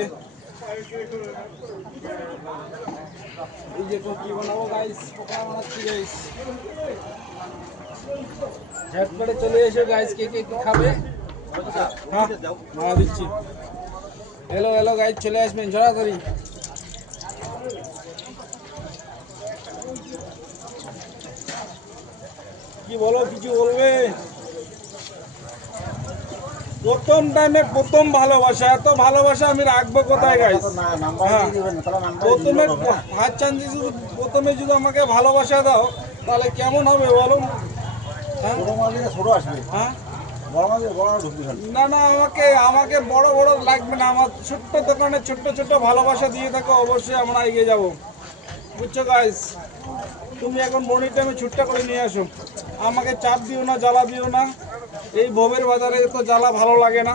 লাগে। এই যে কি বানাবো গাইস, পকোড়া বানাচ্ছি গাইস। ঝটপটে চলে এসো গাইস, কে কে কি খাবে? হ্যাঁ বানা দিচ্ছি। হ্যালো হ্যালো গাইস, চলে আসবেন তাড়াতাড়ি। কি বলো, কিছু বলবে? প্রথম টাইমে প্রথম ভালোবাসা, এত ভালোবাসা আমি রাখবো কোথায় গাইস? প্রথমে ফার্স্ট চান্সে শুধু প্রথমে যদি আমাকে ভালোবাসা দাও তাহলে কেমন হবে বলো? হ্যাঁ না না, আমাকে আমাকে বড় বড় লাগবে না, আমার ছোট্ট দোকানে ছোট্ট ছোট্ট ভালোবাসা দিয়ে থাকো, অবশ্যই আমরা এগিয়ে যাবো। বুঝছো গাইস? তুমি এখন মনির টাইমে ছুট্টা করে নিয়ে আসো, আমাকে চাপ দিও না, জ্বালা দিও না। এই ভবের বাজারে তো জ্বালা ভালো লাগে না,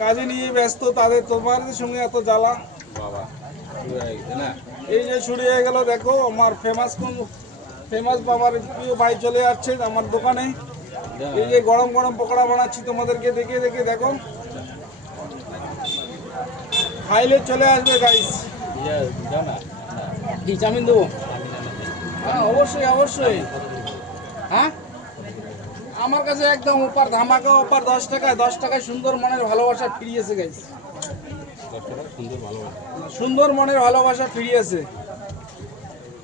কাজে নিয়ে ব্যস্ত তাদের, তোমাদের সঙ্গে এত জ্বালা। এই যে শুরু হয়ে গেল, দেখো আমার ফেমাস বাবার প্রিয় ভাই চলে যাচ্ছে আমার দোকানে। এই যে গরম গরম পকোড়া বানাচ্ছি তোমাদেরকে দেখে দেখে, দেখো খাইলে চলে আসবে গাইস। কি চাউমিন দেবো? হ্যাঁ অবশ্যই অবশ্যই। হ্যাঁ আমার কাছে একদম অফার, ধামাকা অফার, 10 টাকায় 10 টাকায় সুন্দর মনের ভালোবাসা ফ্রি আছে গাইস। সুন্দর মনের ভালোবাসা ফ্রি আছে,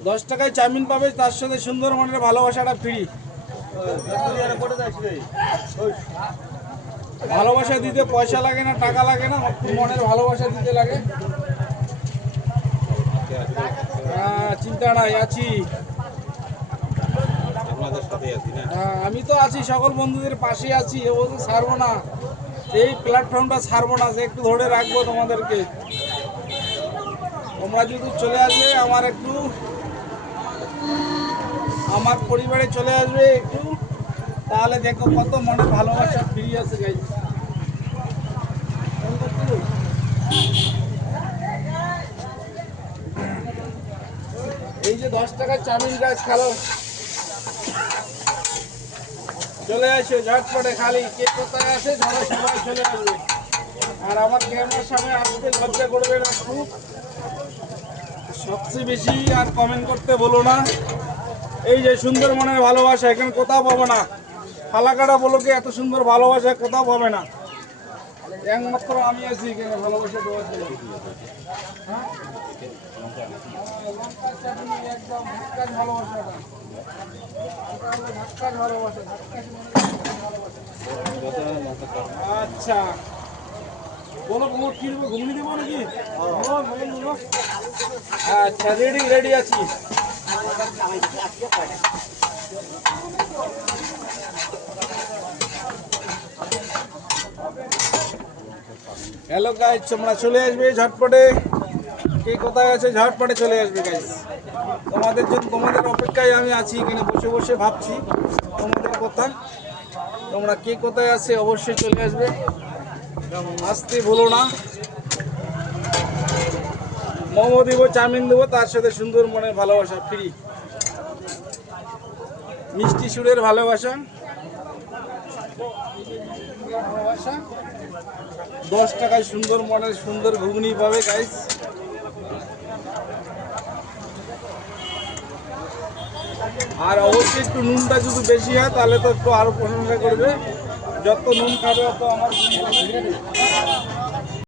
10 টাকায় চাউমিন পাবে, তার সাথে সুন্দর মনের ভালোবাসাটা ফ্রি। ভালোবাসা দিতে পয়সা লাগে না, টাকা লাগে না, মনের ভালোবাসা দিতে লাগে। চিন্তা নাই, আছি, আমি তো আছি, সকল বন্ধুদের পাশে আছি, ছাড়বো না, এই প্ল্যাটফর্মটা ছাড়বো না, একটু ধরে রাখবো তোমাদেরকে। তোমরা যদি চলে আসবে আমার পরিবারে চলে আসবে একটু, তাহলে দেখো কত মনে ভালোবাসা ফ্রি আছে গাইস। এই যে 10 টাকার চাউমিন গাছ খালো, চলে আসো ঝটপটে, খালি কে কোথায় আছে সবাই চলে আসবে। আর আমার ক্যামেরার সামনে আসতে লজ্জা করবে না খুব, সবচেয়ে বেশি আর কমেন্ট করতে বলো না। এই যে সুন্দর মনের ভালোবাসা এখানে কোথাও পাবো না, ফালাকাটা বলো কি, এত সুন্দর ভালোবাসা কোথাও পাবে না, একমাত্র আমি আছি এখানে ভালোবাসা দেওয়ার জন্য। একদম ভালোবাসাটা, আচ্ছা বলো তোমার কি দেবো, ঘুগনি দেবো নাকি? আচ্ছা রেডি আছি। হ্যালো গাইস, তোমরা চলে আসবে ঝটপটে, কে কোথায় আছে ঝটপটে চলে আসবে গাইস। তোমাদের জন্য, তোমাদের অপেক্ষায় আমি আছি এখানে বসে বসে ভাবছি তোমাদের কথা। তোমরা কে কোথায় আছে অবশ্যই চলে আসবে, আসতে ভুলো না। মোমো দিব, চাউমিন দেবো, তার সাথে সুন্দর মনের ভালোবাসা ফ্রি, মিষ্টি সুরের ভালোবাসা 10 টাকায় সুন্দর মনের সুন্দর ঘুগনি পাবে গাইস। আর অবশ্যই একটু নুনটা যদি বেশি হয় তাহলে তো একটু আরো প্রশংসা করবে, যত নুন খাবে তত আমার